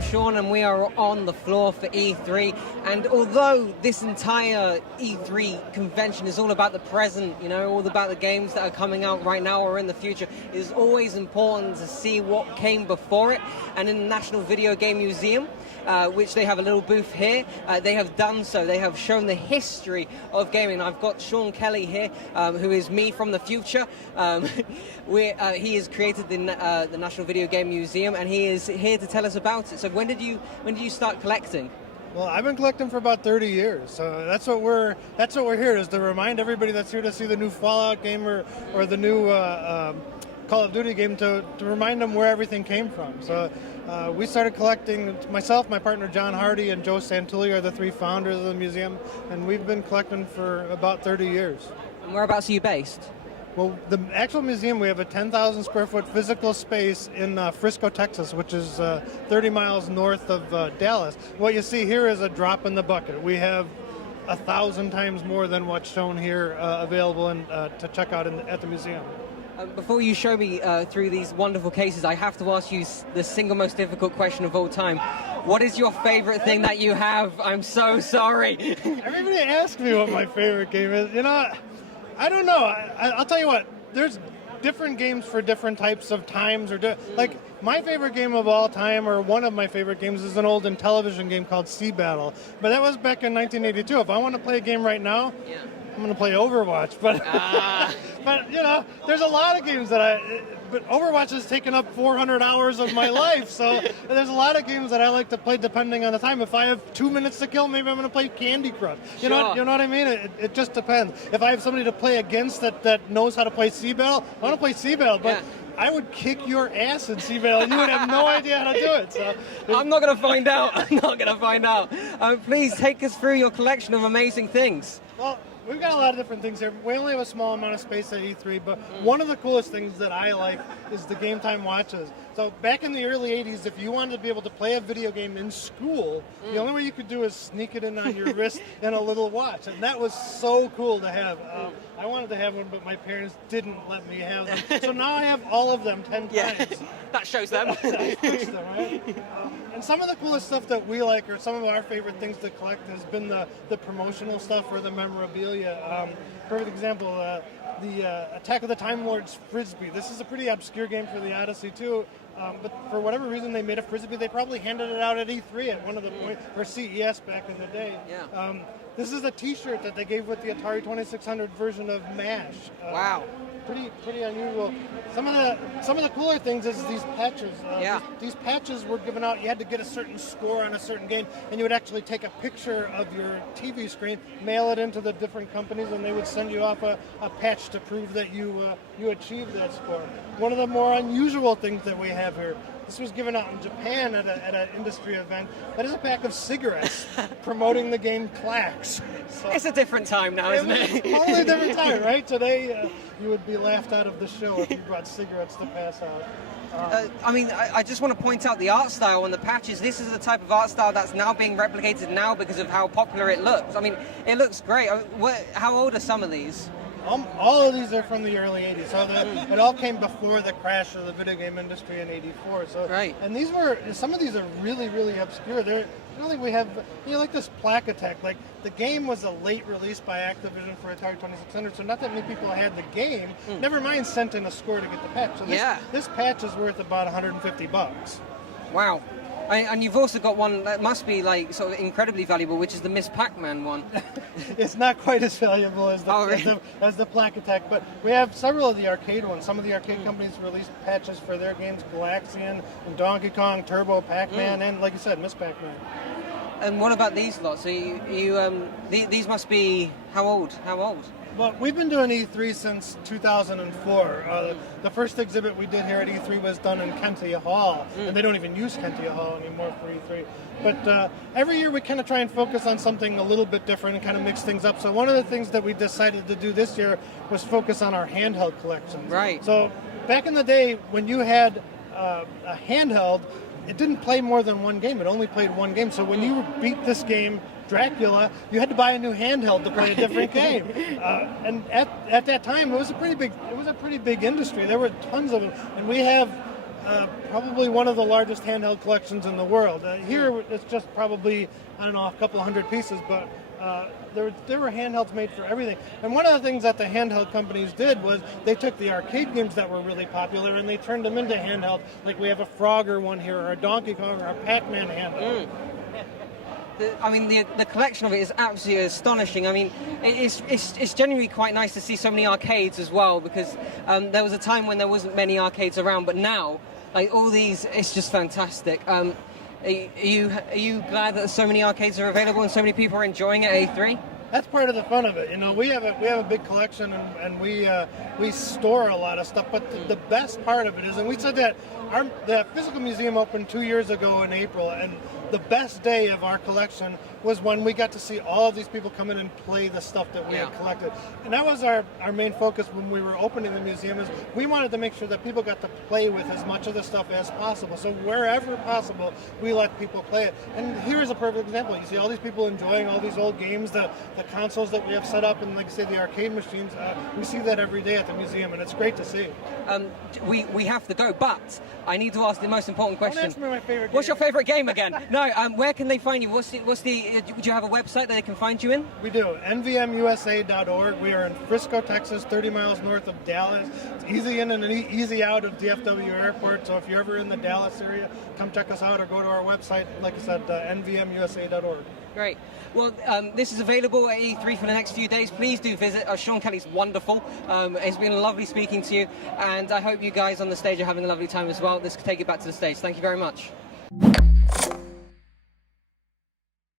I'm Sean, and we are on the floor for E3. And although this entire E3 convention is all about the present, you know, all about the games that are coming out right now or in the future, it is always important to see what came before it. And in the National Videogame Museum, which they have a little booth here, they have done so. They have shown the history of gaming. I've got Sean Kelly here, who is me from the future. He has created the National Video Game Museum, and he is here to tell us about it. So when did you start collecting? Well, I've been collecting for about 30 years, so that's what we're here, is to remind everybody that's here to see the new Fallout game or the new Call of Duty game, to remind them where everything came from. So we started collecting, myself, my partner John Howdy, and Joe Santulli are the three founders of the museum, and we've been collecting for about 30 years. And whereabouts are you based? Well, the actual museum, we have a 10,000 square foot physical space in Frisco, Texas, which is 30 miles north of Dallas. What you see here is a drop in the bucket. We have 1,000 times more than what's shown here available to check out at the museum. Before you show me through these wonderful cases, I have to ask you the single most difficult question of all time. What is your favorite thing that you have? I'm so sorry. Everybody asks me what my favorite game is. You know, I don't know. I'll tell you what. There's different games for different types of times. Like, my favorite game of all time, or one of my favorite games, is an old Intellivision game called Sea Battle. But that was back in 1982. If I want to play a game right now, I'm going to play Overwatch. But, but you know, there's a lot of games but Overwatch has taken up 400 hours of my life, so there's a lot of games that I like to play depending on the time. If I have 2 minutes to kill, maybe I'm going to play Candy Crush. You know what I mean? It just depends. If I have somebody to play against that knows how to play Sea Battle, I want to play Sea Battle, but I would kick your ass in Sea Battle, and you would have no idea how to do it. So I'm not going to find out. I'm not going to find out. Please take us through your collection of amazing things. Well, we've got a lot of different things here. We only have a small amount of space at E3, but one of the coolest things that I like is the Game Time Watches. So back in the early 80s, if you wanted to be able to play a video game in school, the only way you could do is sneak it in on your wrist in a little watch. And that was so cool to have. I wanted to have one, but my parents didn't let me have them. So now I have all of them 10 times. That shows them. That shows them, right? And some of the coolest stuff that we like, or some of our favorite things to collect, has been the promotional stuff or the memorabilia. Perfect example, the Attack of the Time Lords Frisbee. This is a pretty obscure game for the Odyssey too, but for whatever reason they made a Frisbee. They probably handed it out at E3 at one of the points, or CES back in the day. This is a T-shirt that they gave with the Atari 2600 version of MASH. Wow. Pretty unusual. Some of the cooler things is these patches. These patches were given out. You had to get a certain score on a certain game, and you would actually take a picture of your TV screen, mail it into the different companies, and they would send you off a patch to prove that you achieved that score. One of the more unusual things that we have here. This was given out in Japan at an industry event. That is a pack of cigarettes promoting the game Clax. So it's a different time now, isn't it? It's a totally different time, right? Today, you would be laughed out of the show if you brought cigarettes to pass out. I just want to point out the art style on the patches. This is the type of art style that's now being replicated now because of how popular it looks. I mean, it looks great. How old are some of these? All of these are from the early 80s, so it all came before the crash of the video game industry in '84. So, right. And some of these are really, really obscure. I don't think we have, like this Plaque Attack. Like, the game was a late release by Activision for Atari 2600, so not that many people had the game. Never mind sent in a score to get the patch. So this patch is worth about $150. Wow. And you've also got one that must be like sort of incredibly valuable, which is the Miss Pac-Man one. It's not quite as valuable as the Plaque Attack, but we have several of the arcade ones. Some of the arcade companies released patches for their games, Galaxian, and Donkey Kong, Turbo, Pac-Man, and like you said, Miss Pac-Man. And what about these lots? So these must be how old? Well, we've been doing E3 since 2004. The first exhibit we did here at E3 was done in Kentia Hall, and they don't even use Kentia Hall anymore for E3. But every year we kind of try and focus on something a little bit different and kind of mix things up. So one of the things that we decided to do this year was focus on our handheld collections. Right. So back in the day, when you had a handheld, it didn't play more than one game. It only played one game. So when you beat this game, Dracula, you had to buy a new handheld to play a different game. And at that time, it was a pretty big industry. There were tons of them, and we have probably one of the largest handheld collections in the world. Here, it's just probably, I don't know, a couple hundred pieces, but there were handhelds made for everything. And one of the things that the handheld companies did was they took the arcade games that were really popular and they turned them into handheld. Like we have a Frogger one here, or a Donkey Kong, or a Pac-Man handheld. The collection of it is absolutely astonishing. I mean, it's genuinely quite nice to see so many arcades as well, because there was a time when there wasn't many arcades around, but now, like all these, it's just fantastic. Are you glad that so many arcades are available and so many people are enjoying it at E3? That's part of the fun of it. You know, we have a big collection and we store a lot of stuff. But the best part of it is, and we said that the physical museum opened 2 years ago in April, and the best day of our collection was when we got to see all of these people come in and play the stuff that we had collected. And that was our main focus when we were opening the museum, is we wanted to make sure that people got to play with as much of the stuff as possible. So wherever possible, we let people play it. And here's a perfect example. You see all these people enjoying all these old games, the consoles that we have set up, and like I say, the arcade machines. We see that every day at the museum, and it's great to see. We have to go, but I need to ask the most important question. Don't ask me my favorite game. What's your favorite game again? No, where can they find you? Do you have a website that they can find you in? We do. nvmusa.org. We are in Frisco, Texas, 30 miles north of Dallas. It's easy in and easy out of DFW Airport, so if you're ever in the Dallas area, come check us out or go to our website, like I said, nvmusa.org. Great. Well, this is available at E3 for the next few days. Please do visit. Sean Kelly's wonderful. It's been lovely speaking to you, and I hope you guys on the stage are having a lovely time as well. Let's take it back to the stage. Thank you very much.